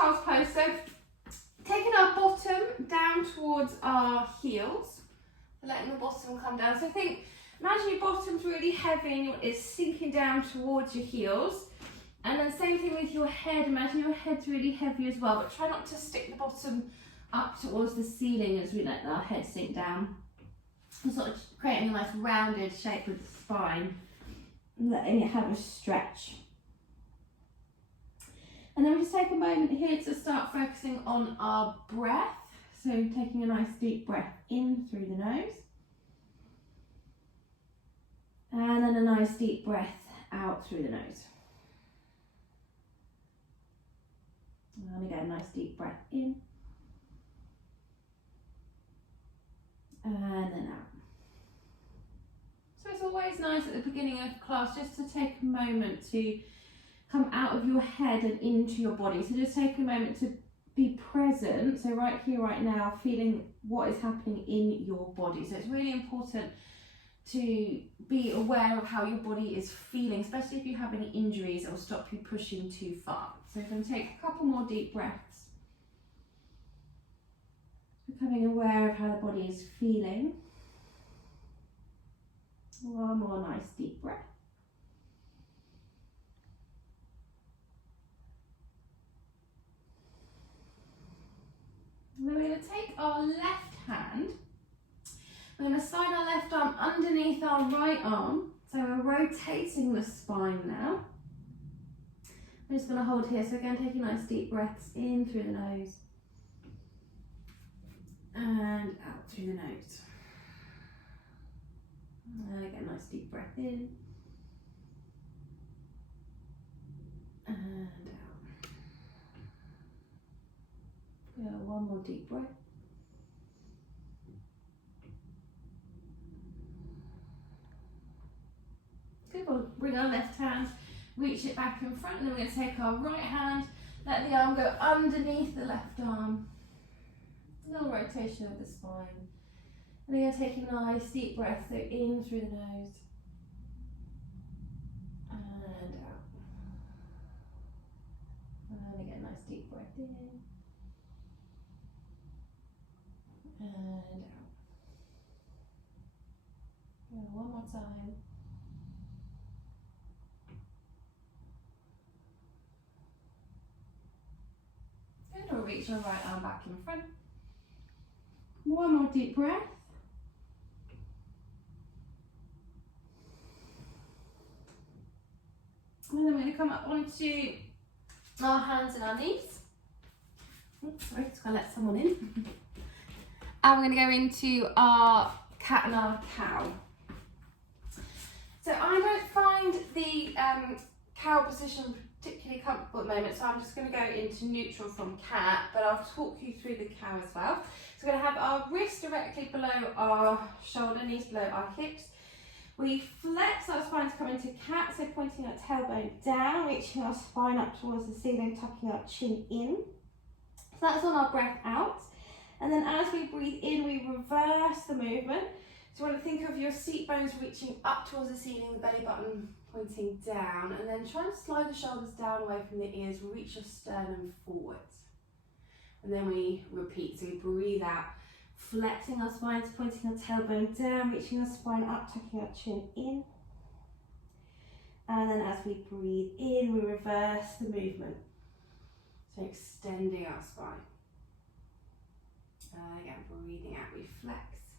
child's pose. So taking our bottom down towards our heels, letting the bottom come down. So imagine your bottom's really heavy and it's sinking down towards your heels. And then same thing with your head. Imagine your head's really heavy as well, but try not to stick the bottom up towards the ceiling as we let our head sink down. And sort of creating a nice rounded shape with the spine, letting it have a stretch. And then we just take a moment here to start focusing on our breath. So taking a nice deep breath in through the nose. And then a nice deep breath out through the nose. And again, nice deep breath in. And then out. So it's always nice at the beginning of class just to take a moment to come out of your head and into your body. So just take a moment to be present. So right here, right now, feeling what is happening in your body. So it's really important to be aware of how your body is feeling, especially if you have any injuries that will stop you pushing too far. So we're going to take a couple more deep breaths. Becoming aware of how the body is feeling. One more nice deep breath. And then we're going to take our left hand. We're going to slide our left arm underneath our right arm. So we're rotating the spine now. I'm just going to hold here. So again, taking nice deep breaths in through the nose. And out through the nose. And again, nice deep breath in. And out. One more deep breath. Good, we'll bring our left hand, reach it back in front, and then we're going to take our right hand, let the arm go underneath the left arm. A little rotation of the spine. And again, taking a nice deep breath, so in through the nose. And out. And again, nice deep breath in. And out. And one more time. Good, we'll reach our right arm back in front. One more deep breath. And then we're going to come up onto our hands and our knees. Oops, sorry, just going to let someone in. And we're going to go into our cat and our cow. So I don't find the cow position particularly comfortable at the moment, so I'm just going to go into neutral from cat, but I'll talk you through the cow as well. So we're going to have our wrists directly below our shoulder, knees below our hips. We flex our spine to come into cat, so pointing our tailbone down, reaching our spine up towards the ceiling, tucking our chin in. So that's on our breath out. And then as we breathe in, we reverse the movement. So you want to think of your seat bones reaching up towards the ceiling, the belly button pointing down, and then try and slide the shoulders down away from the ears, reach your sternum forwards. And then we repeat, so we breathe out, flexing our spine, pointing our tailbone down, reaching our spine up, tucking our chin in. And then as we breathe in, we reverse the movement. So extending our spine. And again, breathing out, we flex.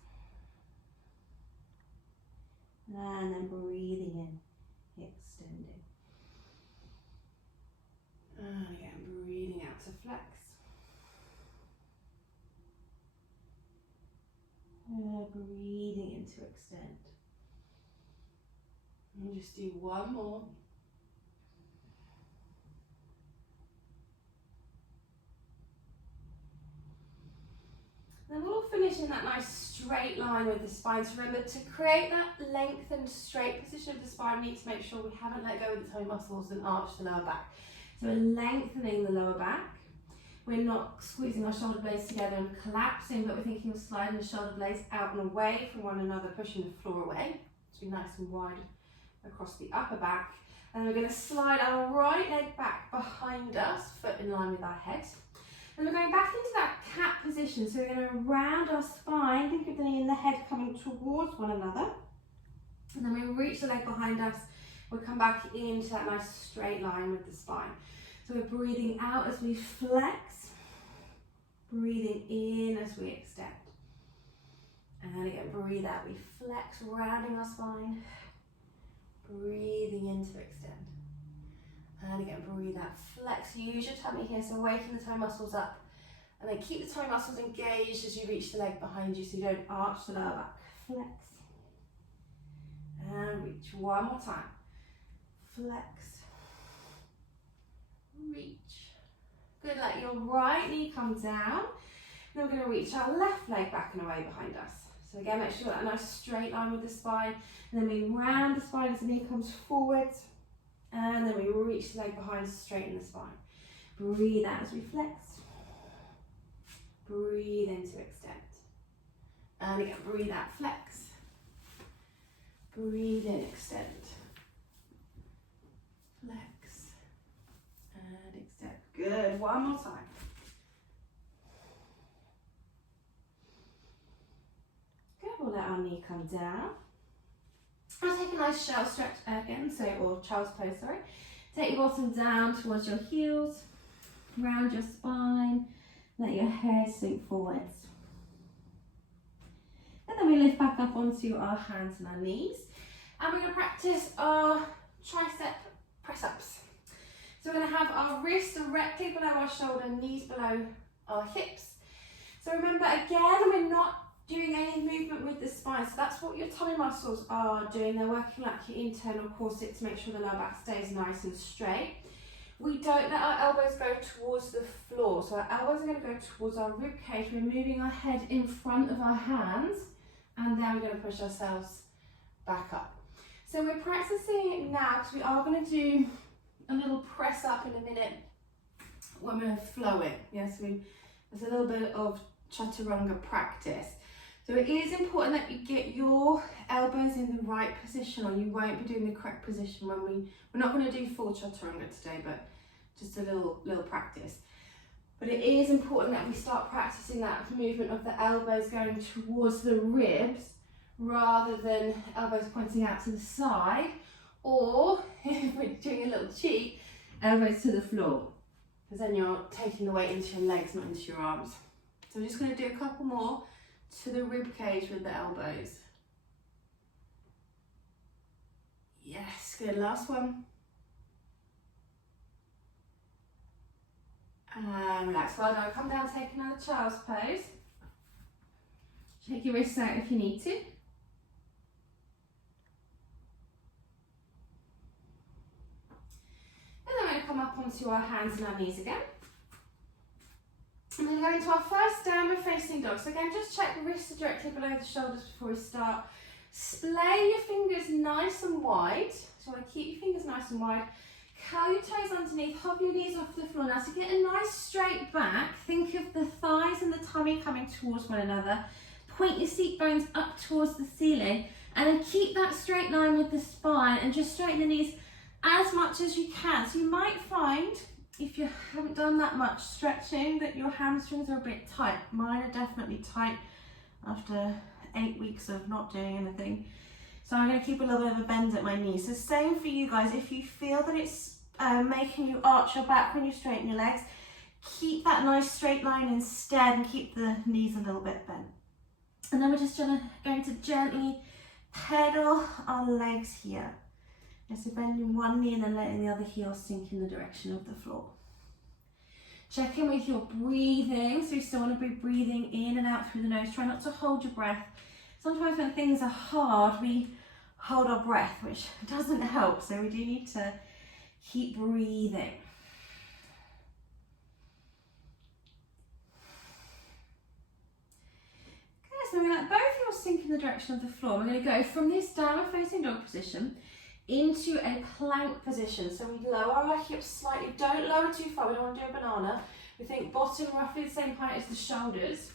And then breathing in, extending. And again, breathing out to flex. Breathing in to extend. And just do one more. Then we'll finish in that nice straight line with the spine. So remember, to create that lengthened straight position of the spine, we need to make sure we haven't let go of the tummy muscles and arch the lower back. So we're lengthening the lower back. We're not squeezing our shoulder blades together and collapsing, but we're thinking of sliding the shoulder blades out and away from one another, pushing the floor away. To be nice and wide across the upper back. And we're going to slide our right leg back behind us, foot in line with our head. And we're going back into that cat position. So we're going to round our spine, think of the knee and the head coming towards one another. And then we reach the leg behind us. We'll come back into that nice straight line with the spine. So we're breathing out as we flex, breathing in as we extend. And again, breathe out, we flex, rounding our spine, breathing in to extend. And again, breathe out, flex, use your tummy here, so waking the tummy muscles up. And then keep the tummy muscles engaged as you reach the leg behind you so you don't arch the lower back. Flex. And reach, one more time. Flex. Reach. Good, let your right knee come down. Then we're going to reach our left leg back and away behind us. So again, make sure that a nice straight line with the spine. And then we round the spine as the knee comes forwards. And then we reach the leg behind, straighten the spine. Breathe out as we flex. Breathe in to extend. And again, breathe out, flex. Breathe in, extend. Flex. And extend. Good, one more time. Good, we'll let our knee come down. I'll take a nice shell stretch again, or child's pose, sorry. Take your bottom down towards your heels, round your spine, let your head sink forwards. And then we lift back up onto our hands and our knees. And we're going to practice our tricep press-ups. So we're going to have our wrists directly below our shoulder, knees below our hips. So remember, again, we're not doing any movement with the spine, so that's what your tummy muscles are doing. They're working like your internal corset to make sure the lower back stays nice and straight. We don't let our elbows go towards the floor, so our elbows are going to go towards our rib cage. We're moving our head in front of our hands, and then we're going to push ourselves back up. So we're practicing it now because we are going to do a little press up in a minute when we're flowing. Yes, there's a little bit of chaturanga practice. So it is important that you get your elbows in the right position, or you won't be doing the correct position when we're not going to do full chaturanga today, but just a little practice. But it is important that we start practicing that movement of the elbows going towards the ribs rather than elbows pointing out to the side, or if we're doing a little cheat, elbows to the floor, because then you're taking the weight into your legs, not into your arms. So I'm just going to do a couple more to the rib cage with the elbows. Yes, good, last one. And relax, well done. Come down, take another child's pose. Shake your wrists out if you need to. And then we're going to come up onto our hands and our knees again. And we're going to go into our first downward facing dog. So again, just check the wrists directly below the shoulders before we start. Splay your fingers nice and wide. So you want to keep your fingers nice and wide. Curl your toes underneath, hop your knees off the floor. Now to get a nice straight back, think of the thighs and the tummy coming towards one another. Point your seat bones up towards the ceiling, and then keep that straight line with the spine, and just straighten the knees as much as you can. So you might find, if you haven't done that much stretching, that your hamstrings are a bit tight. Mine are definitely tight after 8 weeks of not doing anything. So I'm going to keep a little bit of a bend at my knees. So same for you guys. If you feel that it's making you arch your back when you straighten your legs, keep that nice straight line instead and keep the knees a little bit bent. And then we're just going to gently pedal our legs here. So bending one knee and then letting the other heel sink in the direction of the floor. Check in with your breathing. So you still want to be breathing in and out through the nose. Try not to hold your breath. Sometimes when things are hard, we hold our breath, which doesn't help. So we do need to keep breathing. Okay, so we're going to let both heels sink in the direction of the floor. We're going to go from this downward facing dog position into a plank position. So we lower our hips slightly. Don't lower too far. We don't want to do a banana. We think bottom roughly the same height as the shoulders.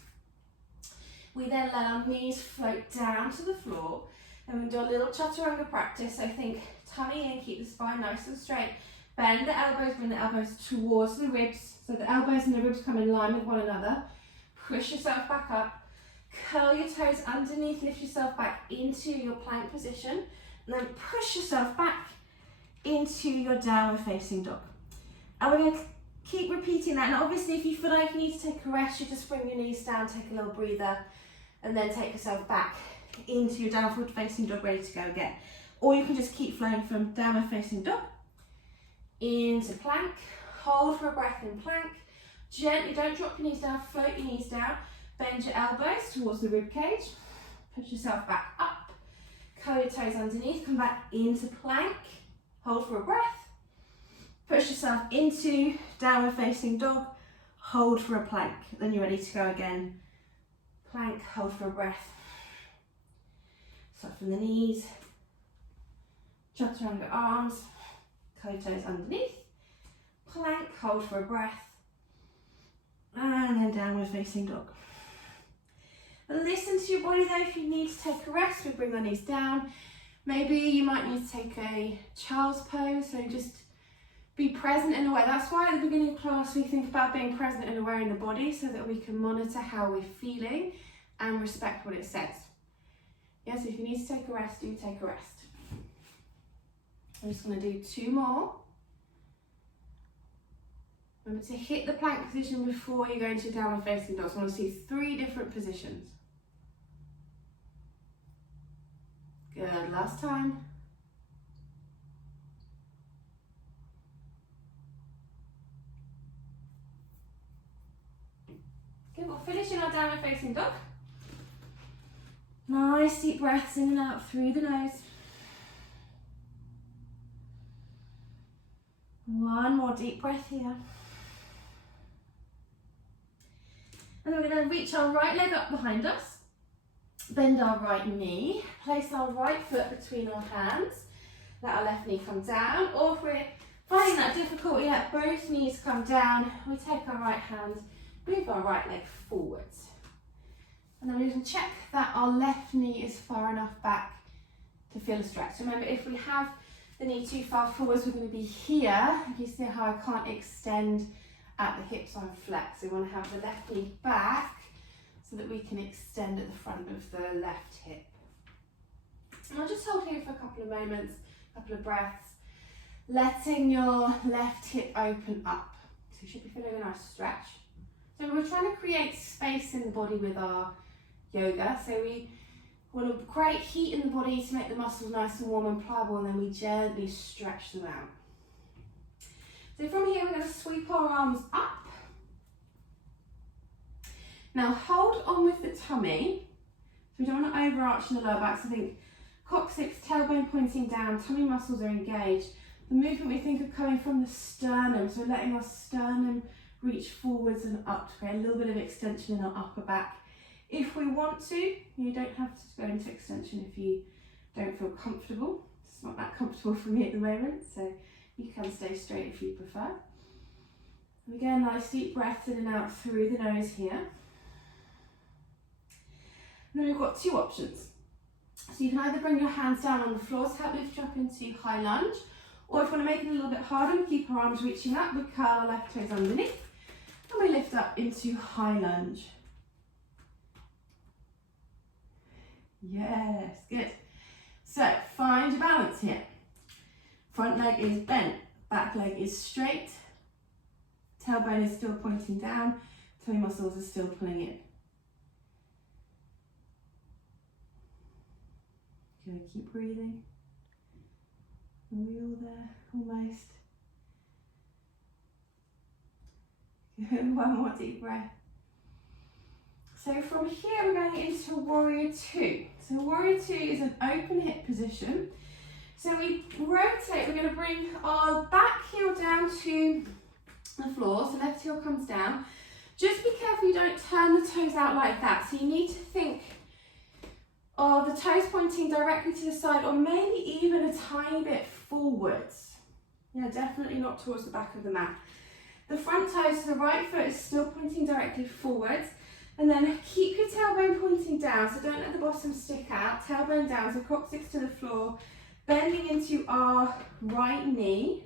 We then let our knees float down to the floor. Then we're going to do a little chaturanga practice. So think tummy in, keep the spine nice and straight. Bend the elbows, bring the elbows towards the ribs. So the elbows and the ribs come in line with one another. Push yourself back up. Curl your toes underneath, lift yourself back into your plank position. And then push yourself back into your downward facing dog. And we're going to keep repeating that. And obviously if you feel like you need to take a rest, you just bring your knees down, take a little breather, and then take yourself back into your downward facing dog, ready to go again. Or you can just keep flowing from downward facing dog into plank. Hold for a breath in plank. Gently, don't drop your knees down, float your knees down. Bend your elbows towards the rib cage. Push yourself back up. Curl your toes underneath, come back into plank. Hold for a breath. Push yourself into downward facing dog. Hold for a plank. Then you're ready to go again. Plank, hold for a breath. Soften the knees. Chaturanga arms. Curl your toes underneath. Plank, hold for a breath. And then downward facing dog. And listen to your body though. If you need to take a rest, we bring our knees down. Maybe you might need to take a child's pose, so just be present in a way. That's why at the beginning of class we think about being present and aware in the body, so that we can monitor how we're feeling and respect what it says. Yes, if you need to take a rest, do take a rest. I'm just going to do 2 more. Remember to hit the plank position before you go into downward facing dog. So I want to see 3 different positions. Good, last time. Good, we'll finish in our downward facing dog. Nice deep breaths in and out through the nose. One more deep breath here. And then we're going to reach our right leg up behind us. Bend our right knee. Place our right foot between our hands. Let our left knee come down. Or if we're finding that difficult, we let both knees come down. We take our right hand, move our right leg forwards. And then we can check that our left knee is far enough back to feel a stretch. Remember, if we have the knee too far forwards, we're going to be here. You see how I can't extend at the hips on flex. We want to have the left knee back so that we can extend at the front of the left hip. And I'll just hold here for a couple of moments, a couple of breaths, letting your left hip open up. So you should be feeling a nice stretch. So we're trying to create space in the body with our yoga. So we want to create heat in the body to make the muscles nice and warm and pliable, and then we gently stretch them out. So from here, we're going to sweep our arms up. Now hold on with the tummy. So we don't want to overarch in the lower back. So think coccyx, tailbone pointing down, tummy muscles are engaged. The movement we think of coming from the sternum. So letting our sternum reach forwards and up to create a little bit of extension in our upper back. If we want to, you don't have to go into extension if you don't feel comfortable. It's not that comfortable for me at the moment, so you can stay straight if you prefer. And again, nice deep breaths in and out through the nose here. And then we've got 2 options. So you can either bring your hands down on the floor to help lift you up into high lunge, or if you want to make it a little bit harder, we keep our arms reaching up, we curl our left toes underneath, and we lift up into high lunge. Yes, good. So find your balance here. Front leg is bent, back leg is straight, tailbone is still pointing down, tummy muscles are still pulling in. Good, keep breathing. Are we all there? Almost. Good, one more deep breath. So from here we're going into Warrior 2. So Warrior 2 is an open hip position. So we rotate, we're going to bring our back heel down to the floor, so left heel comes down. Just be careful you don't turn the toes out like that. So you need to think of the toes pointing directly to the side, or maybe even a tiny bit forwards. Yeah, definitely not towards the back of the mat. The front toes, so the right foot is still pointing directly forwards. And then keep your tailbone pointing down, so don't let the bottom stick out. Tailbone down, so coccyx to the floor, bending into our right knee.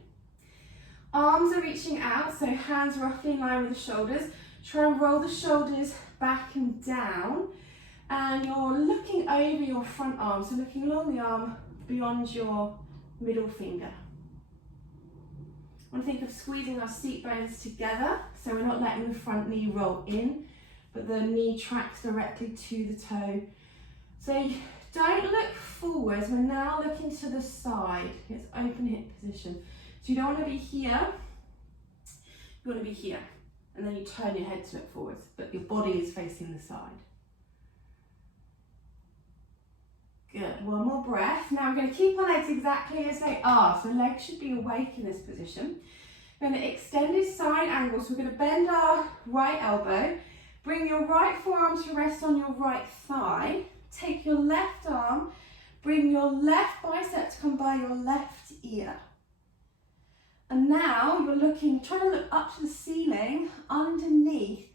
Arms are reaching out, so hands roughly in line with the shoulders. Try and roll the shoulders back and down. And you're looking over your front arm, so looking along the arm beyond your middle finger. I want to think of squeezing our seat bones together, so we're not letting the front knee roll in, but the knee tracks directly to the toe. So don't look forwards, we're now looking to the side. It's open hip position. So you don't want to be here, you want to be here. And then you turn your head to look forwards, but your body is facing the side. Good, one more breath. Now I'm going to keep our legs exactly as they are. So legs should be awake in this position. We're going to extended side angle. So we're going to bend our right elbow. Bring your right forearm to rest on your right thigh. Take your left arm. Bring your left bicep to come by your left ear. And now you're trying to look up to the ceiling underneath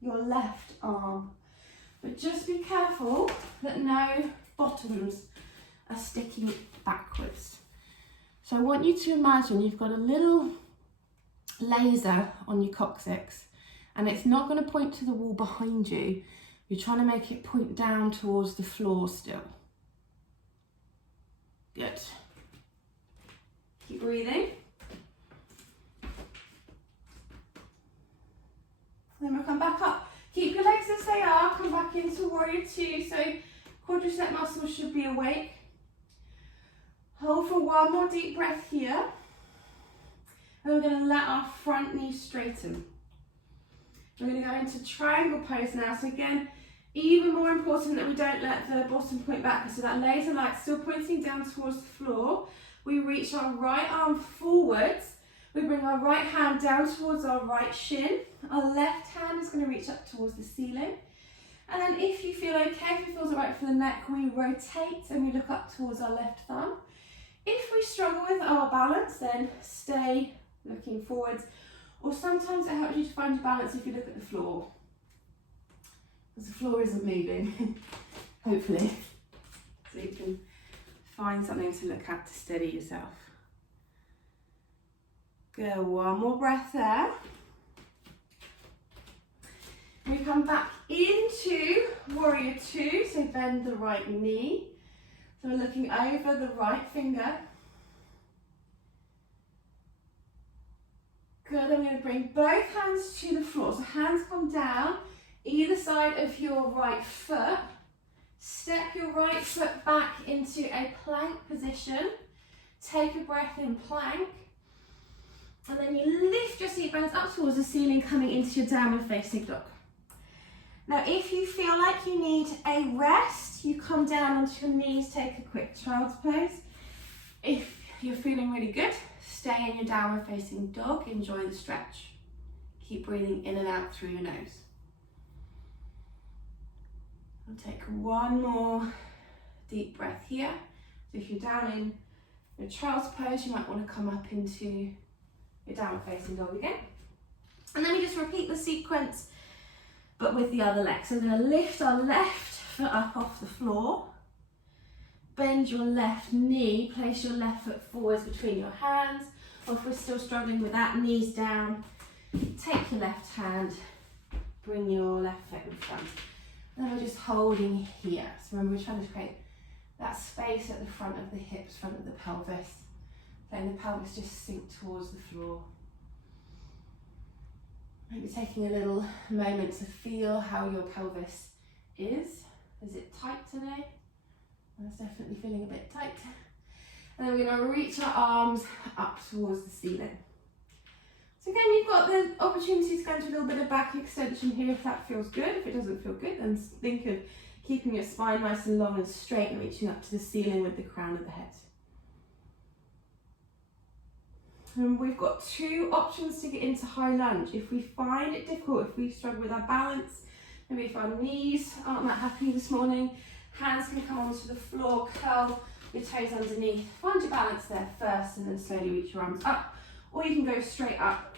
your left arm. But just be careful that no bottoms are sticking backwards. So I want you to imagine you've got a little laser on your coccyx and it's not going to point to the wall behind you. You're trying to make it point down towards the floor still. Good. Keep breathing. Then we'll come back up. Keep your legs as they are, come back into warrior two. So quadricep muscles should be awake. Hold for one more deep breath here. And we're going to let our front knee straighten. We're going to go into triangle pose now. So again, even more important that we don't let the bottom point backwards. So that laser light still pointing down towards the floor. We reach our right arm forwards. We bring our right hand down towards our right shin. Our left hand is going to reach up towards the ceiling. And then if you feel okay, if it feels alright for the neck, we rotate and we look up towards our left thumb. If we struggle with our balance, then stay looking forwards. Or sometimes it helps you to find your balance if you look at the floor. Because the floor isn't moving, hopefully. So you can find something to look at to steady yourself. Go, one more breath there. We come back into warrior two, so bend the right knee. So we're looking over the right finger. Good, I'm going to bring both hands to the floor. So hands come down, either side of your right foot. Step your right foot back into a plank position. Take a breath in plank. And then you lift your seat bones up towards the ceiling, coming into your downward facing dog. Now, if you feel like you need a rest, you come down onto your knees, take a quick child's pose. If you're feeling really good, stay in your downward facing dog, enjoy the stretch. Keep breathing in and out through your nose. I'll take one more deep breath here. So if you're down in your child's pose, you might want to come up into your downward facing dog again. And then we just repeat the sequence, but with the other leg. So we're going to lift our left foot up off the floor. Bend your left knee, place your left foot forwards between your hands. Or if we're still struggling with that, knees down. Take your left hand, bring your left foot in front. And then we're just holding here. So remember, we're trying to create that space at the front of the hips, front of the pelvis. Letting the pelvis just sink towards the floor. Maybe taking a little moment to feel how your pelvis is. Is it tight today? It's definitely feeling a bit tight. And then we're going to reach our arms up towards the ceiling. So again, you've got the opportunity to go into a little bit of back extension here if that feels good. If it doesn't feel good, then think of keeping your spine nice and long and straight and reaching up to the ceiling with the crown of the head. And we've got two options to get into high lunge. If we find it difficult, if we struggle with our balance, maybe if our knees aren't that happy this morning, hands can come onto the floor, curl your toes underneath. Find your balance there first and then slowly reach your arms up. Or you can go straight up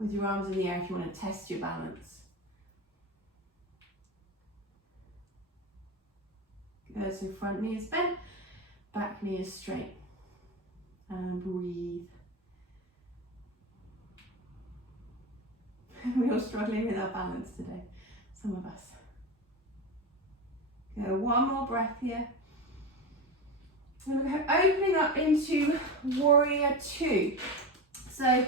with your arms in the air if you want to test your balance. Good, so front knee is bent, back knee is straight. And breathe. We're all struggling with our balance today, some of us. Go, one more breath here. And we're going opening up into warrior two. So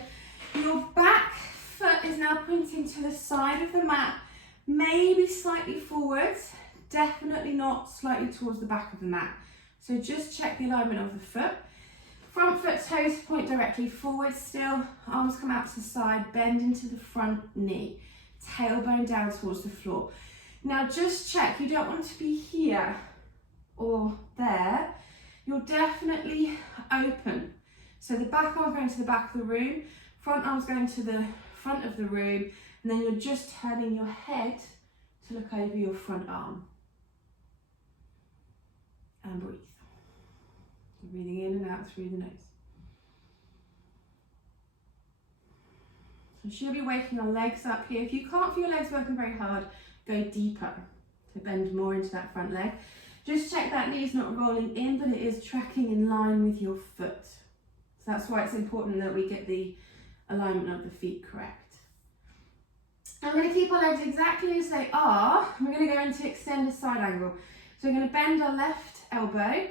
your back foot is now pointing to the side of the mat, maybe slightly forwards, definitely not slightly towards the back of the mat. So just check the alignment of the foot. Front foot toes point directly forward still, arms come out to the side, bend into the front knee, tailbone down towards the floor. Now just check, you don't want to be here or there, you're definitely open. So the back arm going to the back of the room, front arm's going to the front of the room, and then you're just turning your head to look over your front arm. And breathe. Breathing in and out through the nose. So she'll be waking our legs up here. If you can't feel your legs working very hard, go deeper. So bend more into that front leg. Just check that knee's not rolling in, but it is tracking in line with your foot. So that's why it's important that we get the alignment of the feet correct. I'm going to keep our legs exactly as they are. We're going to go into extended side angle. So we're going to bend our left elbow,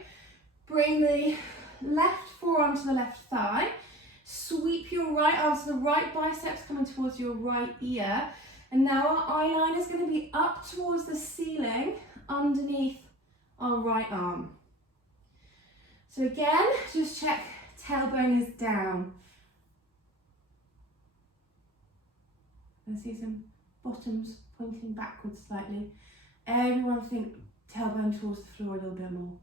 bring the left forearm to the left thigh, sweep your right arm to the right biceps coming towards your right ear, and now our eye line is going to be up towards the ceiling underneath our right arm. So again, just check tailbone is down. I see some bottoms pointing backwards slightly. Everyone think tailbone towards the floor a little bit more.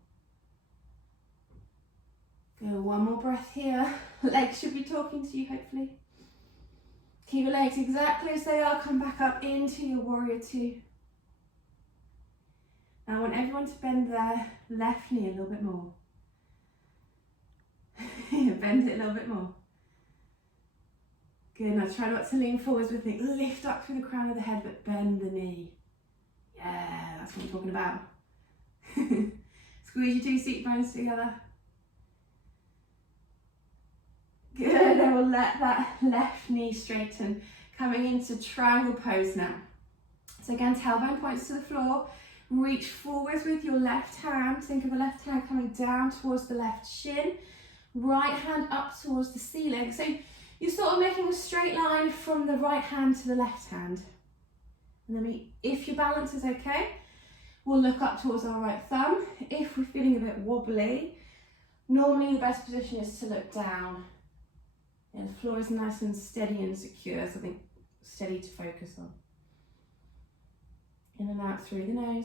Go, one more breath here. Legs should be talking to you, hopefully. Keep your legs exactly as they are. Come back up into your warrior two. Now I want everyone to bend their left knee a little bit more. Bend it a little bit more. Good, now try not to lean forwards with it. Lift up through the crown of the head, but bend the knee. Yeah, that's what I'm talking about. Squeeze your two seat bones together. Good, and we'll let that left knee straighten. Coming into triangle pose now. So again, tailbone points to the floor. Reach forwards with your left hand. Think of the left hand coming down towards the left shin. Right hand up towards the ceiling. So you're sort of making a straight line from the right hand to the left hand. And then if your balance is okay, we'll look up towards our right thumb. If we're feeling a bit wobbly, normally the best position is to look down. And the floor is nice and steady and secure, so I think steady to focus on. In and out through the nose.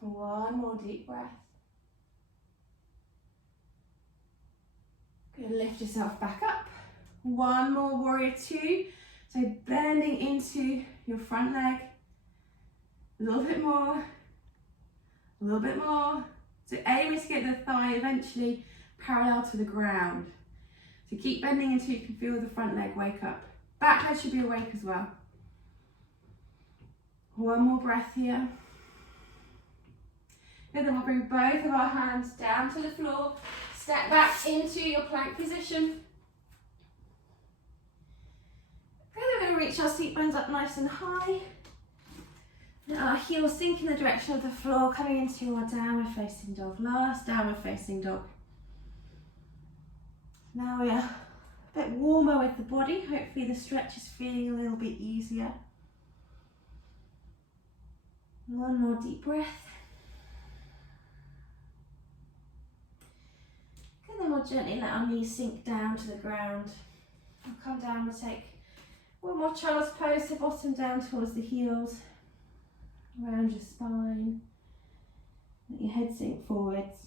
One more deep breath. Good, lift yourself back up. One more warrior two. So bending into your front leg. A little bit more. A little bit more. So aim is to get the thigh eventually parallel to the ground. So keep bending until you can feel the front leg wake up. Back leg should be awake as well. One more breath here. And then we'll bring both of our hands down to the floor. Step back into your plank position. Then we're going to reach our seat bones up nice and high. And our heels sink in the direction of the floor, coming into our downward facing dog. Last downward facing dog. Now we are a bit warmer with the body. Hopefully the stretch is feeling a little bit easier. One more deep breath. And then we'll gently let our knees sink down to the ground. We'll come down, we'll take one more child's pose, so bottom down towards the heels. Around your spine. Let your head sink forwards.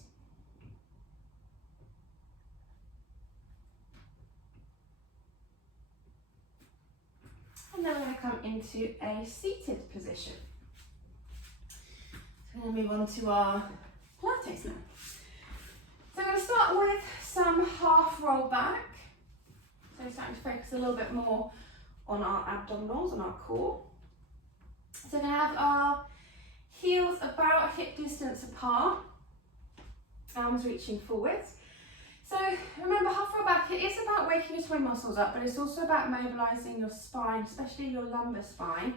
And then we're going to come into a seated position. So we're going to move on to our Pilates now. So I'm going to start with some half roll back. So starting to focus a little bit more on our abdominals, on our core. So we're going to have our heels about a hip distance apart, arms reaching forwards. So remember, half roll back, it is about waking your twin muscles up, but it's also about mobilising your spine, especially your lumbar spine.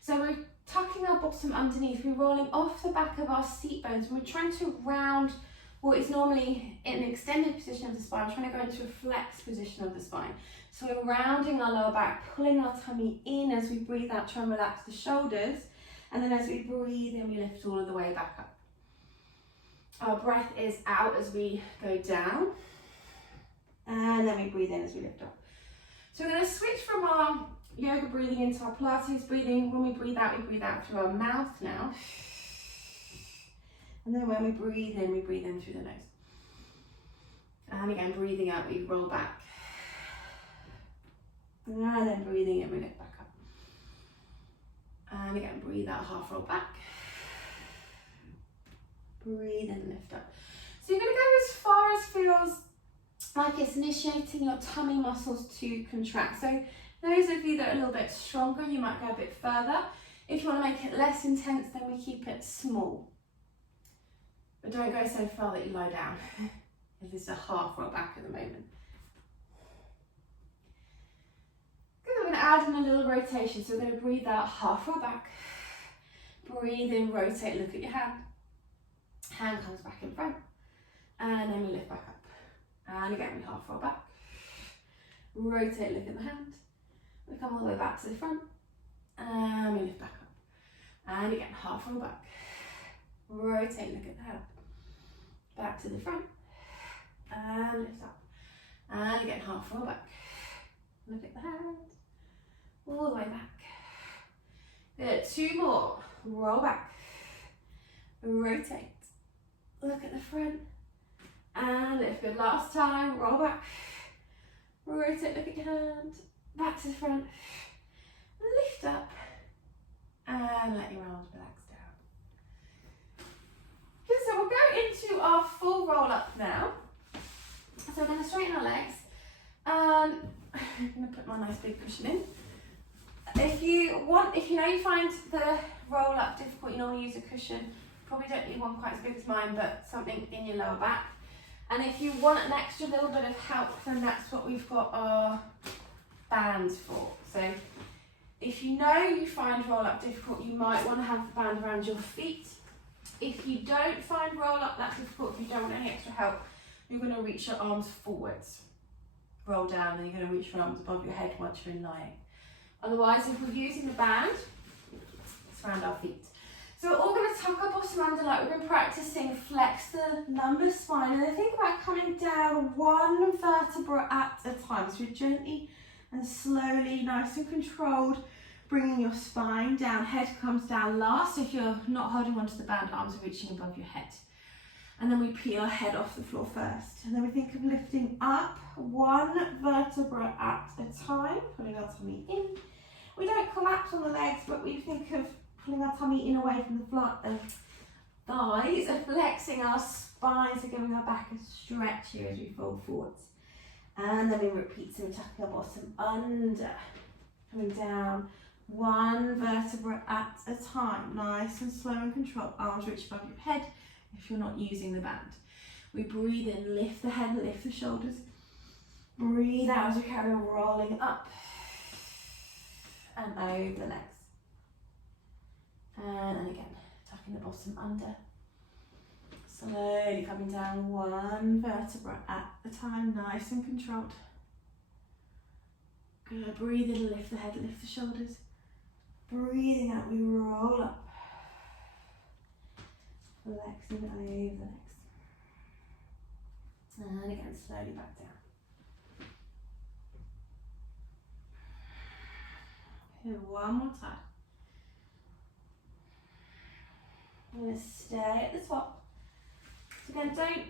So we're tucking our bottom underneath, we're rolling off the back of our seat bones, and we're trying to round what is normally in an extended position of the spine, we're trying to go into a flex position of the spine. So we're rounding our lower back, pulling our tummy in as we breathe out, try and relax the shoulders, and then as we breathe in, we lift all of the way back up. Our breath is out as we go down, and then we breathe in as we lift up. So we're going to switch from our yoga breathing into our Pilates breathing. When we breathe out through our mouth now. And then when we breathe in through the nose. And again, breathing out, we roll back. And then breathing in, we lift back up. And again, breathe out, half roll back. Breathe in, lift up. So you're going to go as far as feels like it's initiating your tummy muscles to contract. So those of you that are a little bit stronger, you might go a bit further. If you want to make it less intense, then we keep it small. But don't go so far that you lie down. This is a half roll back at the moment. Good, we're going to add in a little rotation. So we're going to breathe out, half roll back. Breathe in, rotate, look at your hand. Hand comes back in front. And then we lift back up. And again, we half roll back. Rotate, look at the hand. We come all the way back to the front. And we lift back up. And again, half roll back. Rotate, look at the hand. Back to the front. And lift up. And again, half roll back. Look at the hand. All the way back. Good, 2 more. Roll back. Rotate. Look at the front. And lift. Good, last time. Roll back. Rotate, look at your hand. Back to the front. Lift up. And let your arms relax down. Good, so we'll go into our full roll up now. So we're going to straighten our legs. I'm going to put my nice big cushion in. If you know you find the roll up difficult, you normally use a cushion. Probably don't need one quite as big as mine, but something in your lower back. And if you want an extra little bit of help, then that's what we've got our bands for. So if you know you find roll up difficult, you might want to have the band around your feet. If you don't find roll up that difficult, if you don't want any extra help, you're going to reach your arms forwards. Roll down, and you're going to reach your arms above your head once you're in lying. Otherwise, if we're using the band, it's around our feet. So we're all going to tuck our bottom under like we've been practicing, flex the lumbar spine, and then think about coming down one vertebra at a time. So you're gently and slowly, nice and controlled, bringing your spine down. Head comes down last. If you're not holding onto the band, arms are reaching above your head. And then we peel our head off the floor first. And then we think of lifting up one vertebra at a time, pulling our tummy in. We don't collapse on the legs, but we think of pulling our tummy in away from the thighs and flexing our spine, so giving our back a stretch here as we fold forwards. And then we repeat, so we're tucking our bottom under, coming down one vertebra at a time, nice and slow and controlled. Arms reach above your head if you're not using the band. We breathe in, lift the head, lift the shoulders. Breathe out as we carry on rolling up and over the legs. And again, tucking the bottom under. Slowly coming down one vertebra at a time, nice and controlled. Good, breathe in, lift the head, lift the shoulders. Breathing out, we roll up. Flexing over the legs. And again, slowly back down. Good, one more time. I'm going to stay at the top. So again, don't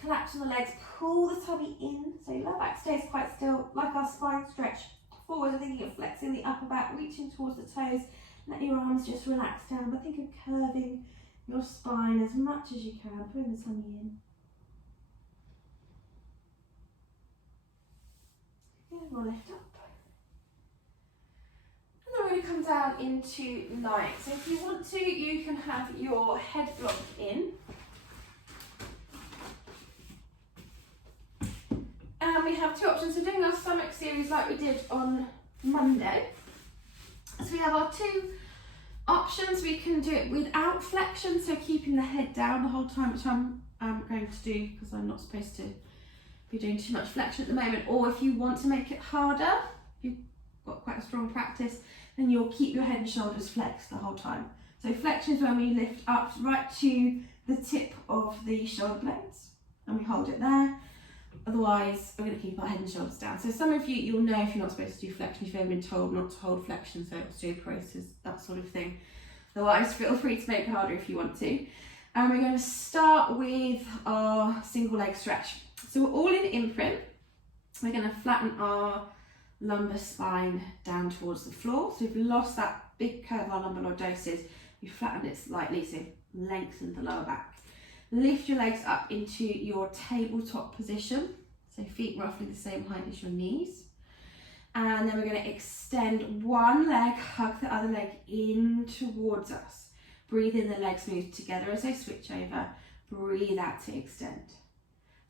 collapse on the legs, pull the tummy in, so your lower back stays quite still, like our spine stretch forward. I'm thinking of flexing the upper back, reaching towards the toes, let your arms just relax down, but think of curving your spine as much as you can, pulling the tummy in. Good, we'll lift up. into lying. So if you want to, you can have your head blocked in. And we have two options. So doing our stomach series like we did on Monday. So we have our two options. We can do it without flexion, so keeping the head down the whole time, which I'm going to do because I'm not supposed to be doing too much flexion at the moment. Or if you want to make it harder, you've got quite a strong practice, then you'll keep your head and shoulders flexed the whole time. So flexion is when we lift up right to the tip of the shoulder blades and we hold it there. Otherwise, we're going to keep our head and shoulders down. So some of you, you'll know if you're not supposed to do flexion, if you've ever been told not to hold flexion, so osteoporosis, that sort of thing. Otherwise, feel free to make it harder if you want to. And we're going to start with our single leg stretch. So we're all in imprint. We're going to flatten our lumbar spine down towards the floor. So if we've lost that big curve our lumbar lordosis, we flatten it slightly, so lengthen the lower back. Lift your legs up into your tabletop position. So feet roughly the same height as your knees. And then we're going to extend one leg, hug the other leg in towards us. Breathe in, the legs move together as they switch over. Breathe out to extend.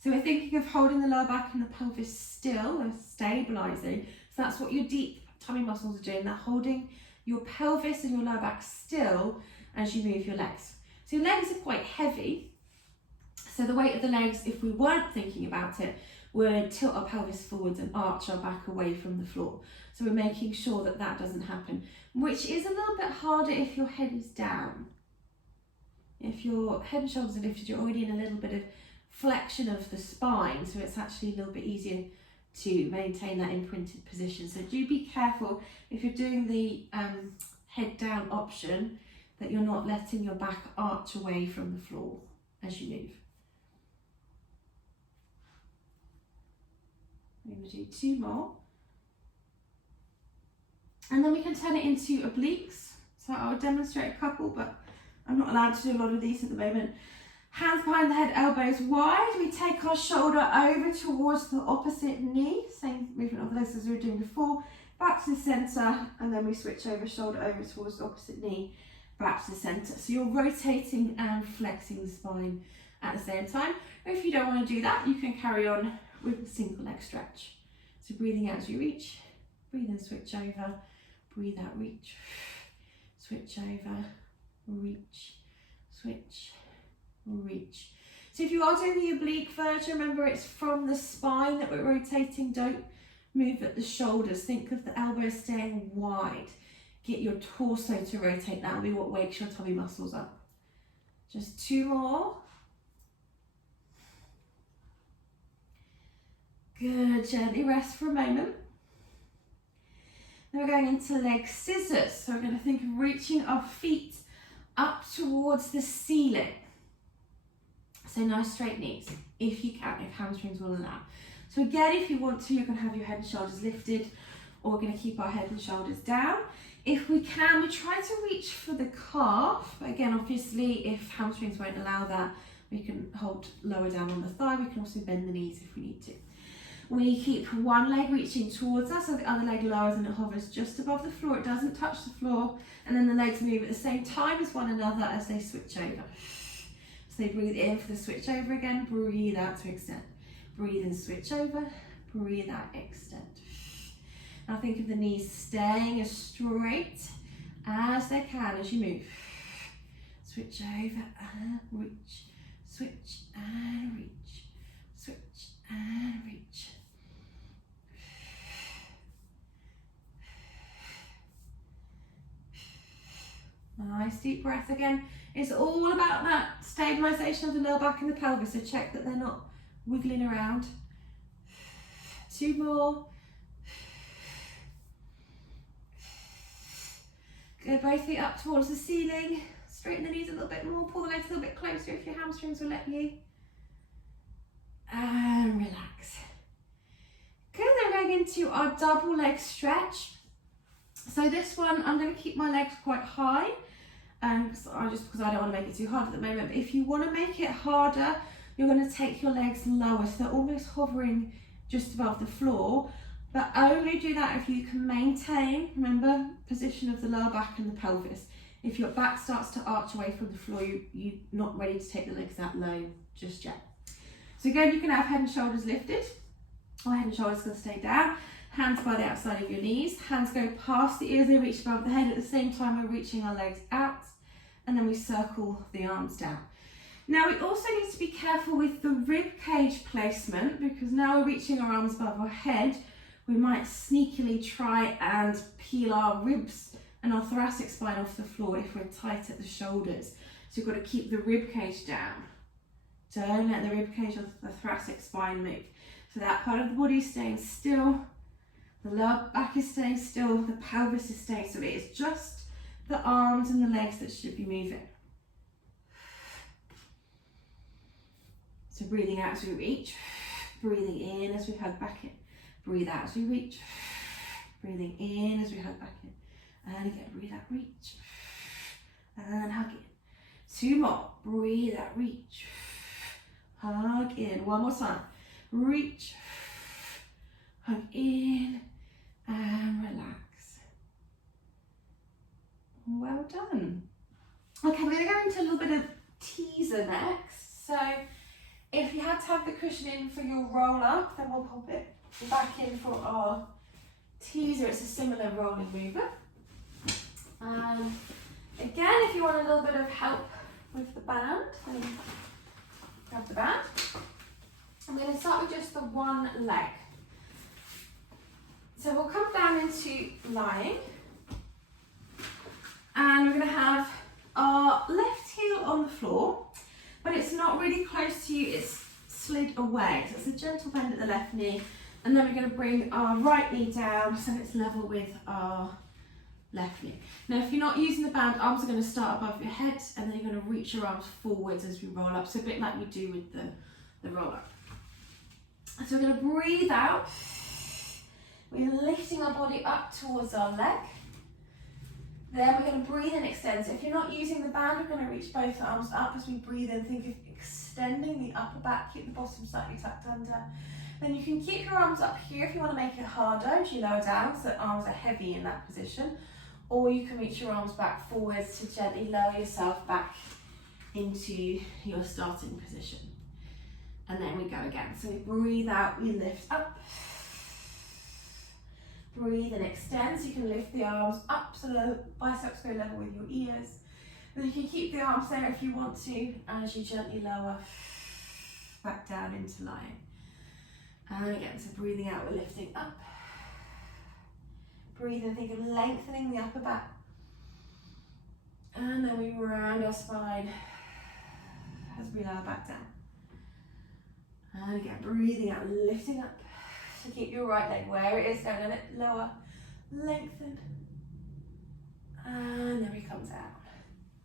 So we're thinking of holding the lower back and the pelvis still and stabilising. So that's what your deep tummy muscles are doing. They're holding your pelvis and your lower back still as you move your legs. So your legs are quite heavy. So the weight of the legs, if we weren't thinking about it, would tilt our pelvis forwards and arch our back away from the floor. So we're making sure that that doesn't happen, which is a little bit harder if your head is down. If your head and shoulders are lifted, you're already in a little bit of flexion of the spine, so it's actually a little bit easier to maintain that imprinted position. So do be careful if you're doing the head down option that you're not letting your back arch away from the floor as you move. We're going to do two more. And then we can turn it into obliques. So I'll demonstrate a couple, but I'm not allowed to do a lot of these at the moment. Hands behind the head, elbows wide. We take our shoulder over towards the opposite knee. Same movement of the legs as we were doing before. Back to the centre, and then we switch over, shoulder over towards the opposite knee, back to the centre. So you're rotating and flexing the spine at the same time. Or if you don't want to do that, you can carry on with a single leg stretch. So breathing out as you reach, breathe in, switch over, breathe out, reach, switch over, reach, switch, reach. So if you are doing the oblique version, remember it's from the spine that we're rotating. Don't move at the shoulders. Think of the elbows staying wide. Get your torso to rotate. That'll be what wakes your tummy muscles up. Just two more. Good, gently rest for a moment. Then we're going into leg scissors. So we're going to think of reaching our feet up towards the ceiling. So nice straight knees, if you can, if hamstrings will allow. So again, if you want to, you can have your head and shoulders lifted, or we're going to keep our head and shoulders down. If we can, we try to reach for the calf. But again, obviously, if hamstrings won't allow that, we can hold lower down on the thigh. We can also bend the knees if we need to. We keep one leg reaching towards us, so the other leg lowers and it hovers just above the floor. It doesn't touch the floor. And then the legs move at the same time as one another as they switch over. So they breathe in for the switch over again, breathe out to extend. Breathe in, switch over, breathe out, extend. Now think of the knees staying as straight as they can as you move. Switch over and reach, switch and reach, switch and reach. Nice deep breath again. It's all about that stabilisation of the lower back and the pelvis, so check that they're not wiggling around. Two more. Go both feet up towards the ceiling. Straighten the knees a little bit more. Pull the legs a little bit closer if your hamstrings will let you. And relax. Good, then we're going into our double leg stretch. So this one, I'm going to keep my legs quite high. Because I don't want to make it too hard at the moment. But if you want to make it harder, you're going to take your legs lower, so they're almost hovering just above the floor. but only do that if you can maintain, remember, position of the lower back and the pelvis. If your back starts to arch away from the floor, you're not ready to take the legs that low just yet. So again, you can have head and shoulders lifted, or head and shoulders can stay down. Hands by the outside of your knees. Hands go past the ears, they reach above the head. At the same time, we're reaching our legs out, and then we circle the arms down. Now, we also need to be careful with the rib cage placement, because now we're reaching our arms above our head. We might sneakily try and peel our ribs and our thoracic spine off the floor if we're tight at the shoulders. So you've got to keep the rib cage down. Don't let the rib cage or the thoracic spine move. So that part of the body is staying still. The lower back is staying still, the pelvis is staying still. It is just the arms and the legs that should be moving. So breathing out as we reach, breathing in as we hug back in. Breathe out as we reach, breathing in as we hug back in. And again, breathe out, reach, and hug in. 2 more, breathe out, reach, hug in. 1 more time, reach, hug in, and relax. Well done. Okay, we're going to go into a little bit of teaser next. So if you had to have the cushion in for your roll up, then we'll pop it back in for our teaser. It's a similar rolling movement. Again, if you want a little bit of help with the band, then grab the band. I'm going to start with just the one leg. So we'll come down into lying, and we're going to have our left heel on the floor, but it's not really close to you, it's slid away. So it's a gentle bend at the left knee, and then we're going to bring our right knee down so it's level with our left knee. Now, if you're not using the band, arms are going to start above your head, and then you're going to reach your arms forwards as we roll up. So a bit like we do with the roll up. So we're going to breathe out. We're lifting our body up towards our leg. Then we're going to breathe and extend. So if you're not using the band, we're going to reach both arms up as we breathe in. Think of extending the upper back, keep the bottom slightly tucked under. Then you can keep your arms up here if you want to make it harder as you lower down, so that arms are heavy in that position. Or you can reach your arms back forwards to gently lower yourself back into your starting position. And then we go again. So we breathe out, we lift up. Breathe and extend, so you can lift the arms up so the biceps go level with your ears. Then you can keep the arms there if you want to, as you gently lower back down into lying. And again, so breathing out, we're lifting up. Breathe and think of lengthening the upper back. And then we round our spine as we lower back down. And again, breathing out, lifting up. So keep your right leg where it is, don't let it lower, lengthen. And then we come down.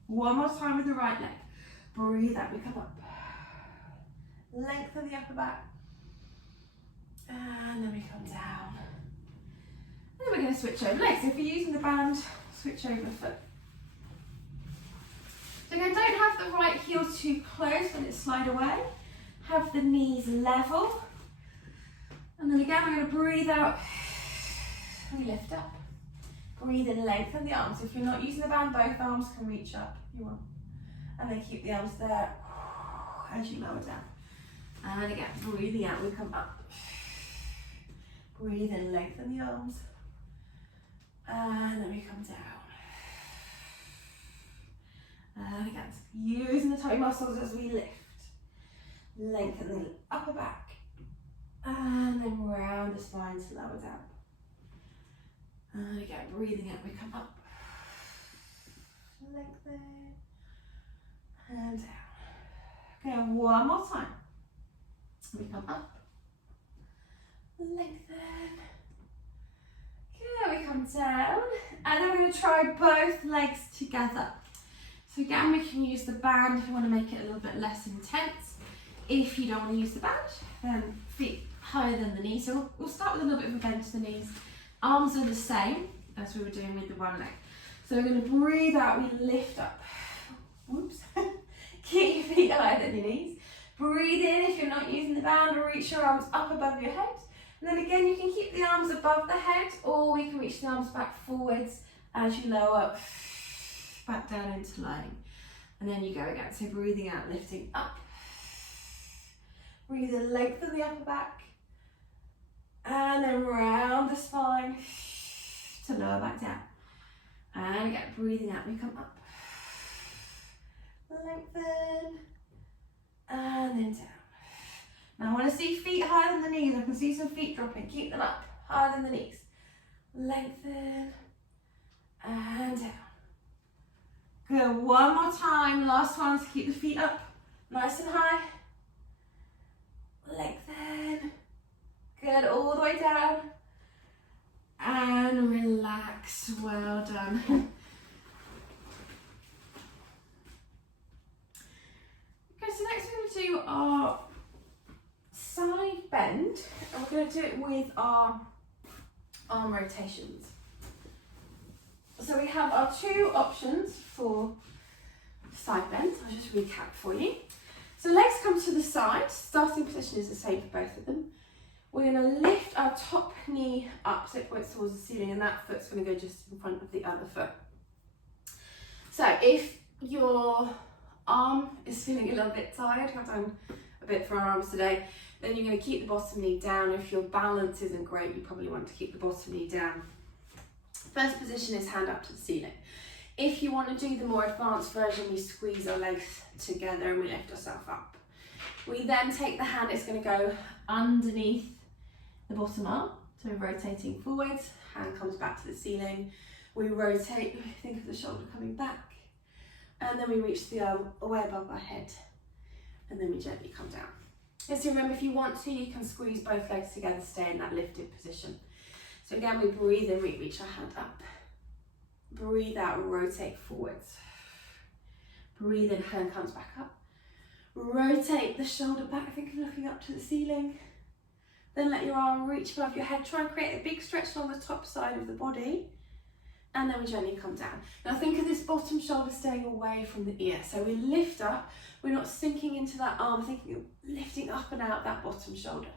1 more time with the right leg. Breathe out, we come up. Lengthen the upper back. And then we come down. Then we're going to switch over legs. So if you're using the band, switch over foot. So again, don't have the right heel too close when it slide away. Have the knees level. And then again, we're going to breathe out. We lift up. Breathe in, lengthen the arms. If you're not using the band, both arms can reach up if you want. And then keep the arms there as you lower down. And again, breathing out, we come up. Breathe in, lengthen the arms. And then we come down. And again, using the toe muscles as we lift. Lengthen the upper back. And then round the spine to lower down. And again, breathing out, we come up. Lengthen. And down. Okay, 1 more time. We come up. Lengthen. Good, we come down. And then we're going to try both legs together. So again, we can use the band if you want to make it a little bit less intense. If you don't want to use the band, then feet higher than the knees. So we'll start with a little bit of a bend to the knees. Arms are the same as we were doing with the one leg. So we're going to breathe out, we lift up. Whoops. Keep your feet higher than your knees. Breathe in if you're not using the band, or reach your arms up above your head. And then again, you can keep the arms above the head, or we can reach the arms back forwards as you lower back down into lying. And then you go again, so breathing out, lifting up. Breathe the length of the upper back. And then round the spine to lower back down. And again, breathing out, we come up. Lengthen. And then down. Now I want to see feet higher than the knees. I can see some feet dropping. Keep them up, higher than the knees. Lengthen. And down. Good, one more time. Last one to keep the feet up, nice and high. Lengthen. Good, all the way down. And relax, well done. Okay, so next we're going to do our side bend, and we're going to do it with our arm rotations. So we have our two options for side bend. I'll just recap for you. So legs come to the side, starting position is the same for both of them. We're going to lift our top knee up so it points towards the ceiling, and that foot's going to go just in front of the other foot. So if your arm is feeling a little bit tired, I've done a bit for our arms today, then you're going to keep the bottom knee down. If your balance isn't great, you probably want to keep the bottom knee down. First position is hand up to the ceiling. If you want to do the more advanced version, we squeeze our legs together and we lift ourselves up. We then take the hand, it's going to go underneath the bottom arm, so we're rotating forwards, hand comes back to the ceiling. We rotate, think of the shoulder coming back, and then we reach the arm away above our head, and then we gently come down. And so remember, if you want to, you can squeeze both legs together, stay in that lifted position. So again, we breathe in, we reach our hand up. Breathe out, rotate forwards. Breathe in, hand comes back up. Rotate the shoulder back, think of looking up to the ceiling. Then let your arm reach above your head. Try and create a big stretch along the top side of the body. And then we gently come down. Now think of this bottom shoulder staying away from the ear. So we lift up, we're not sinking into that arm, thinking of lifting up and out that bottom shoulder.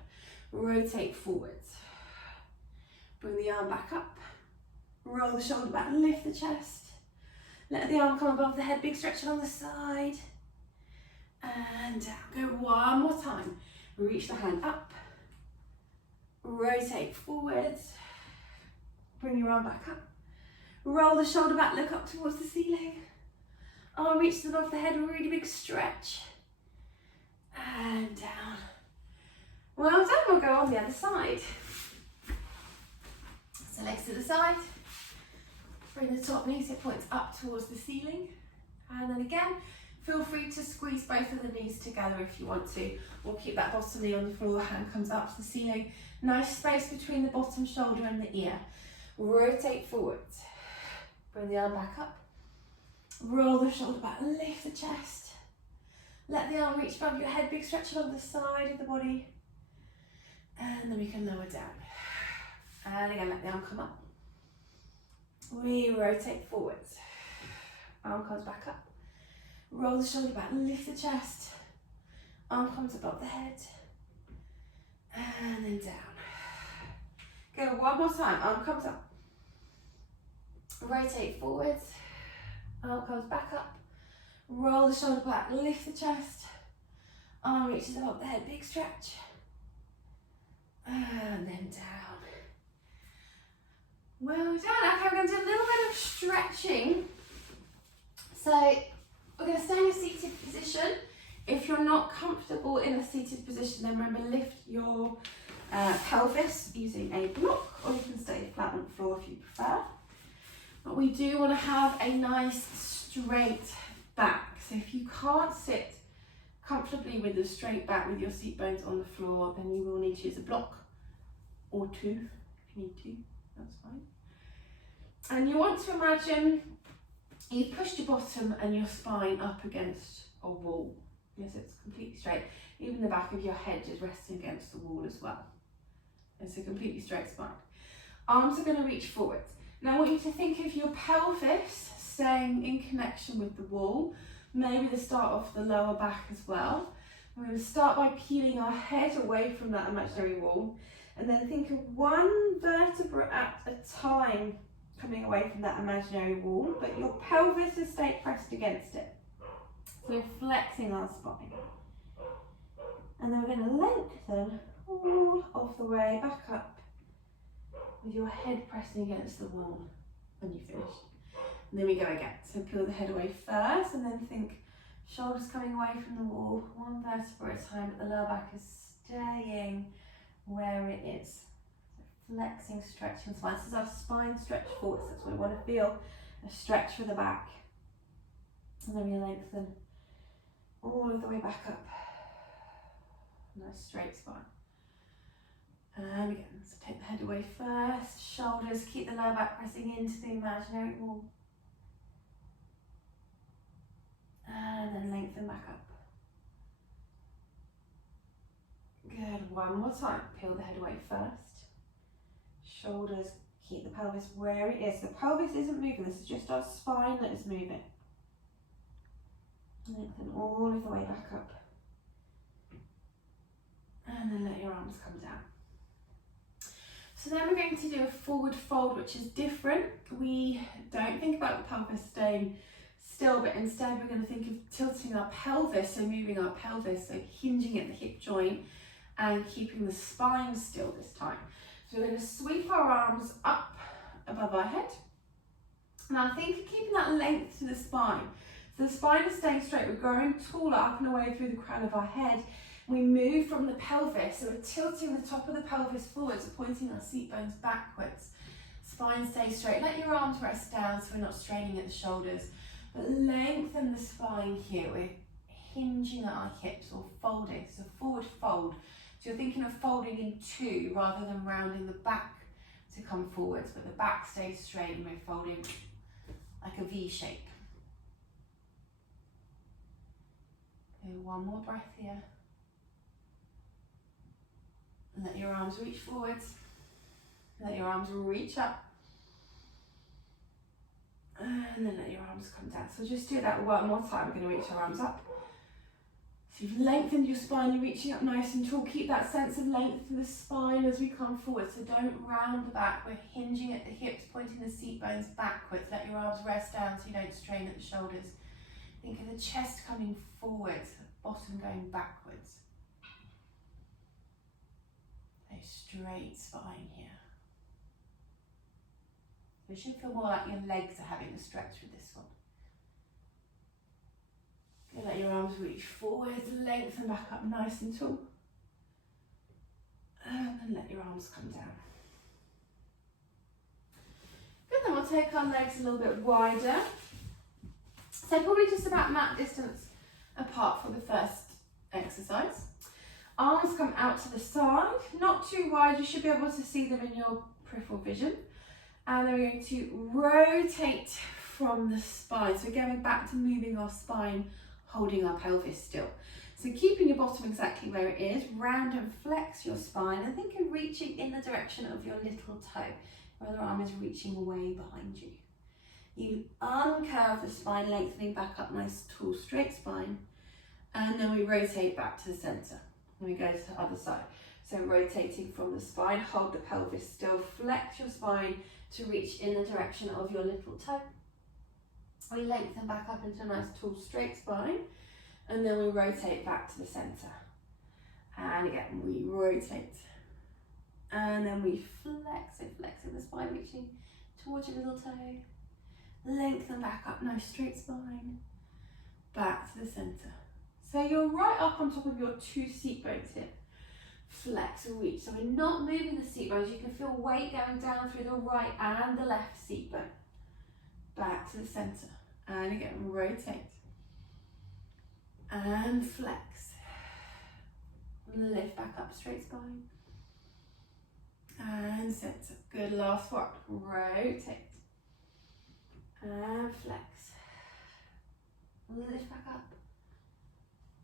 Rotate forwards. Bring the arm back up. Roll the shoulder back, lift the chest. Let the arm come above the head, big stretch along the side. And down. Go one more time. Reach the hand up. Rotate forwards. Bring your arm back up. Roll the shoulder back, look up towards the ceiling. Arm reaches above the head, really big stretch. And down. Well done, we'll go on the other side. So legs to the side. Bring the top knee so it points up towards the ceiling. And then again, feel free to squeeze both of the knees together if you want to. Or keep that bottom knee on the floor, hand comes up to the ceiling. Nice space between the bottom shoulder and the ear. Rotate forwards. Bring the arm back up. Roll the shoulder back, lift the chest. Let the arm reach above your head, big stretch along the side of the body. And then we can lower down. And again, let the arm come up. We rotate forwards. Arm comes back up. Roll the shoulder back, lift the chest. Arm comes above the head. And then down. Go one more time, arm comes up. Rotate forwards. Arm comes back up. Roll the shoulder back, lift the chest. Arm reaches above the head, big stretch. And then down. Well done. Okay, we're going to do a little bit of stretching. So we're going to stay in a seated position. If you're not comfortable in a seated position, then remember, lift your pelvis using a block, or you can stay flat on the floor if you prefer. But we do want to have a nice straight back. So if you can't sit comfortably with a straight back with your seat bones on the floor, then you will need to use a block or two if you need to, that's fine. And you want to imagine you've pushed your bottom and your spine up against a wall. Yes, it's completely straight. Even the back of your head is resting against the wall as well. It's a completely straight spine. Arms are going to reach forwards. Now I want you to think of your pelvis staying in connection with the wall, maybe the start of the lower back as well. We're going to start by peeling our head away from that imaginary wall. And then think of one vertebra at a time coming away from that imaginary wall, but your pelvis is staying pressed against it. So we're flexing our spine. And then we're going to lengthen all of the way back up with your head pressing against the wall when you finish. And then we go again. So peel the head away first and then think shoulders coming away from the wall, one vertebra at a time, but the lower back is staying where it is. So flexing, stretching the spine. This is our spine stretch forward, so that's what we want to feel. A stretch for the back. And then we lengthen all of the way back up. Nice straight spine. And again, so take the head away first, shoulders, keep the lower back pressing into the imaginary wall. And then lengthen back up. Good, one more time. Peel the head away first. Shoulders, keep the pelvis where it is. The pelvis isn't moving, this is just our spine that is moving. Lengthen all of the way back up. And then let your arms come down. So then we're going to do a forward fold, which is different. We don't think about the pelvis staying still, but instead we're going to think of tilting our pelvis, so moving our pelvis, so hinging at the hip joint and keeping the spine still this time. So we're going to sweep our arms up above our head. Now think of keeping that length to the spine. So the spine is staying straight, we're growing taller up and away through the crown of our head. We move from the pelvis, so we're tilting the top of the pelvis forwards, pointing our seat bones backwards. Spine stays straight. Let your arms rest down so we're not straining at the shoulders. But lengthen the spine here. We're hinging at our hips or folding. So forward fold. So you're thinking of folding in two rather than rounding the back to come forwards, but the back stays straight and we're folding like a V shape. Okay, one more breath here. Let your arms reach forwards. Let your arms reach up. And then let your arms come down. So just do that one more time. We're going to reach our arms up. So you've lengthened your spine, you're reaching up nice and tall. Keep that sense of length in the spine as we come forward. So don't round the back. We're hinging at the hips, pointing the seat bones backwards. Let your arms rest down so you don't strain at the shoulders. Think of the chest coming forwards, bottom going backwards. A straight spine here. It should feel more like your legs are having a stretch with this one. Okay, let your arms reach forward, lengthen back up nice and tall. And then let your arms come down. Good, then we'll take our legs a little bit wider. So probably just about mat distance apart for the first exercise. Arms come out to the side, not too wide, you should be able to see them in your peripheral vision. And then we're going to rotate from the spine. So we're going back to moving our spine, holding our pelvis still. So keeping your bottom exactly where it is, round and flex your spine and think of reaching in the direction of your little toe. Your other arm is reaching away behind you. You uncurve the spine, lengthening back up, nice tall straight spine. And then we rotate back to the centre. And we go to the other side. So rotating from the spine, hold the pelvis still, flex your spine to reach in the direction of your little toe. We lengthen back up into a nice tall straight spine, and then we rotate back to the centre. And again, we rotate. And then we flex, so flexing the spine, reaching towards your little toe. Lengthen back up, nice straight spine. Back to the centre. So you're right up on top of your two seat bones here. Flex and reach. So we're not moving the seat bones. You can feel weight going down through the right and the left seat bone. Back to the centre. And again, rotate. And flex. Lift back up, straight spine. And centre. Good, last one. Rotate. And flex. Lift back up.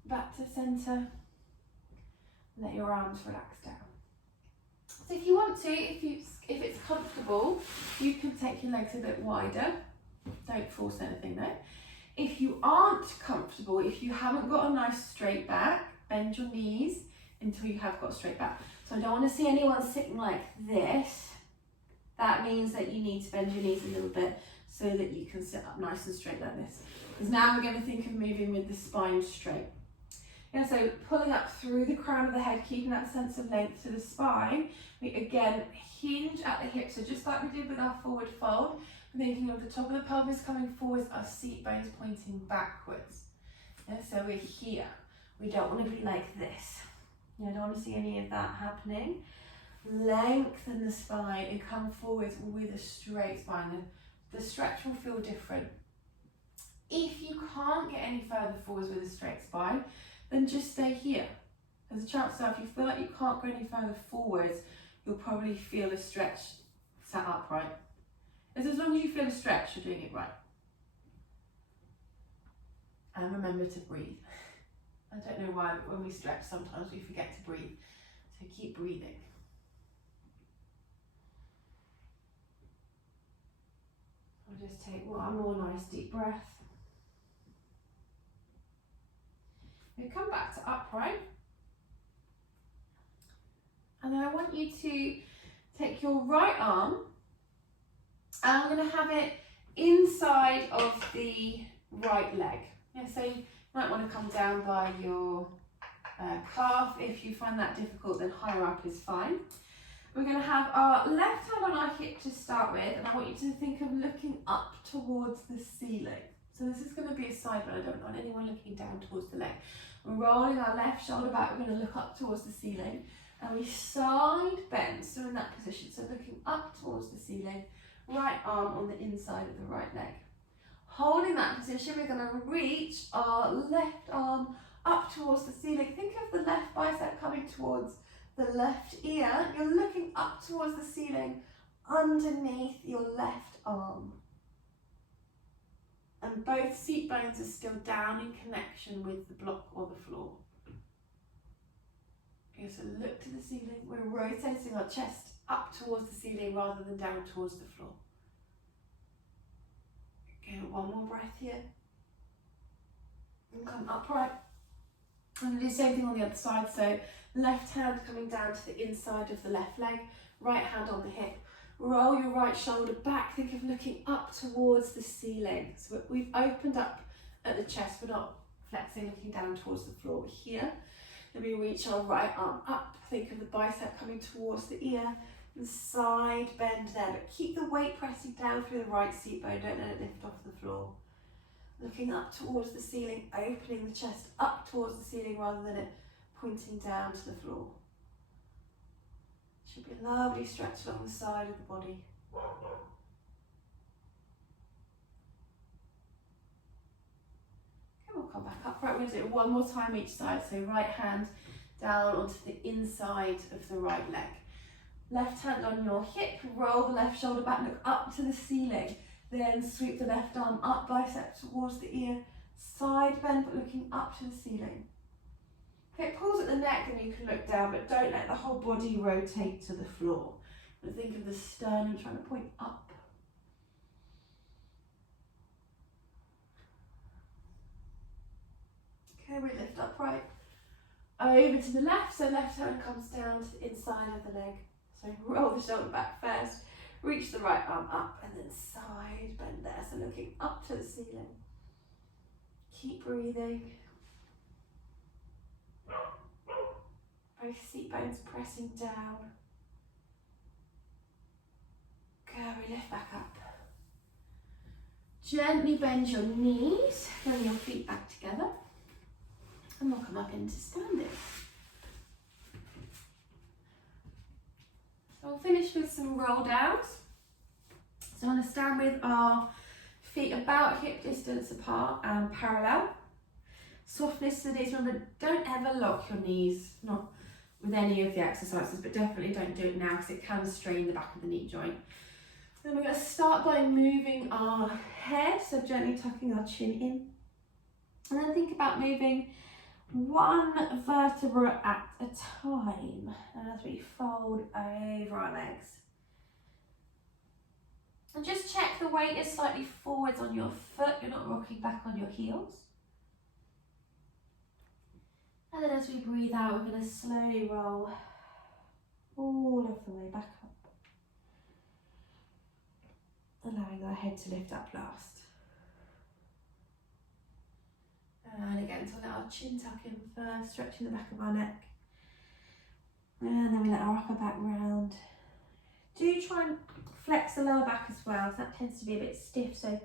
Back to centre. Let your arms relax down. So if you want to, if it's comfortable, you can take your legs a bit wider. Don't force anything though. If you aren't comfortable, if you haven't got a nice straight back, bend your knees, until you have got a straight back. So I don't want to see anyone sitting like this. That means that you need to bend your knees a little bit so that you can sit up nice and straight like this. Because now we're going to think of moving with the spine straight. Yeah, so pulling up through the crown of the head, keeping that sense of length to the spine. We again hinge at the hips, so just like we did with our forward fold, we're thinking of the top of the pelvis coming forwards, our seat bones pointing backwards. Yeah, so we're here. We don't want to be like this. Yeah, I don't want to see any of that happening. Lengthen the spine and come forwards with a straight spine. The stretch will feel different. If you can't get any further forwards with a straight spine, then just stay here. There's a chance that if you feel like you can't go any further forwards, you'll probably feel a stretch sat upright. As long as you feel a stretch, you're doing it right. And remember to breathe. I don't know why, but when we stretch, sometimes we forget to breathe. So keep breathing. I'll just take one more nice deep breath. You come back to upright. And then I want you to take your right arm, and I'm going to have it inside of the right leg. Yeah, so you might want to come down by your calf. If you find that difficult, then higher up is fine. We're going to have our left hand on our hip to start with, and I want you to think of looking up towards the ceiling. So this is going to be a side bend. I don't want anyone looking down towards the leg. We're rolling our left shoulder back. We're going to look up towards the ceiling, and we side bend. So in that position, so looking up towards the ceiling, right arm on the inside of the right leg. Holding that position, we're going to reach our left arm up towards the ceiling. Think of the left bicep coming towards the left ear. You're looking up towards the ceiling underneath your left arm. And both seat bones are still down in connection with the block or the floor. Okay, so look to the ceiling. We're rotating our chest up towards the ceiling rather than down towards the floor. Okay, one more breath here. And come upright. And do the same thing on the other side. So left hand coming down to the inside of the left leg, right hand on the hip. Roll your right shoulder back. Think of looking up towards the ceiling. So we've opened up at the chest. We're not flexing, looking down towards the floor. We're here. Then we reach our right arm up. Think of the bicep coming towards the ear. And side bend there, but keep the weight pressing down through the right seat bone, don't let it lift off the floor. Looking up towards the ceiling, opening the chest up towards the ceiling rather than it pointing down to the floor. Should be a lovely stretch along the side of the body. Okay, we'll come back upright. We're going to do it one more time each side. So right hand down onto the inside of the right leg. Left hand on your hip, roll the left shoulder back, look up to the ceiling. Then sweep the left arm up, bicep towards the ear, side bend but looking up to the ceiling. Okay, pause at the neck and you can look down, but don't let the whole body rotate to the floor. But think of the sternum trying to point up. Okay, we lift upright. Over to the left, so left hand comes down to the inside of the leg. So roll the shoulder back first, reach the right arm up and then side bend there. So looking up to the ceiling. Keep breathing. Both seat bones pressing down. Good, we lift back up. Gently bend your knees, bring your feet back together. And we'll come up into standing. So we'll finish with some roll downs. So I'm going to stand with our feet about hip distance apart and parallel. Softness to the knees. Remember, don't ever lock your knees, not with any of the exercises, but definitely don't do it now because it can strain the back of the knee joint. Then we're going to start by moving our head, so gently tucking our chin in. And then think about moving one vertebra at a time as we fold over our legs. And just check the weight is slightly forwards on your foot, you're not rocking back on your heels. And then as we breathe out, we're going to slowly roll all of the way back up, allowing our head to lift up last. And again, so let our chin tuck in first, stretching the back of our neck. And then we let our upper back round. Do try and flex the lower back as well, so that tends to be a bit stiff, so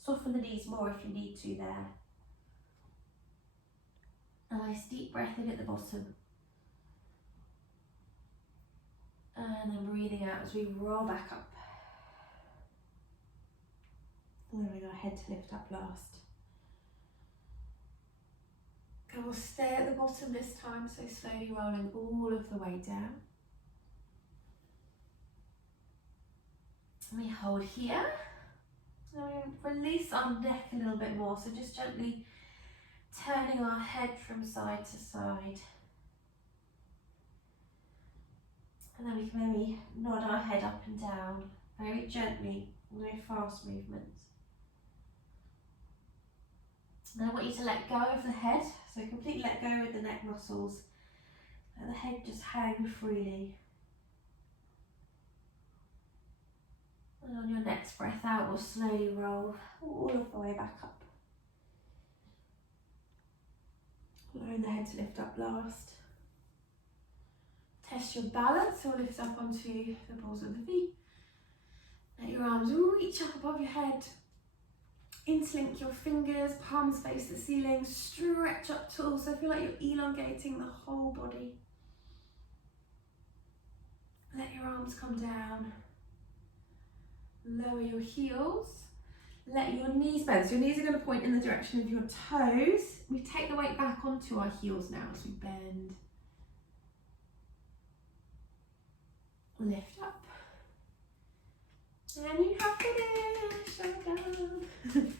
soften the knees more if you need to there. A nice deep breath in at the bottom. And then breathing out as we roll back up. Allowing our head to lift up last. And we'll stay at the bottom this time, so slowly rolling all of the way down. And we hold here. And we release our neck a little bit more, so just gently turning our head from side to side. And then we can maybe nod our head up and down, very gently, no fast movements. And I want you to let go of the head, so completely let go with the neck muscles. Let the head just hang freely. And on your next breath out, we'll slowly roll all of the way back up. Allowing the head to lift up last. Test your balance, so lift up onto the balls of the feet. Let your arms reach up above your head. Interlink your fingers, palms face the ceiling, stretch up tall, so feel like you're elongating the whole body. Let your arms come down. Lower your heels. Let your knees bend. So your knees are going to point in the direction of your toes. We take the weight back onto our heels now as we bend. Lift up. And you have finished. Well done.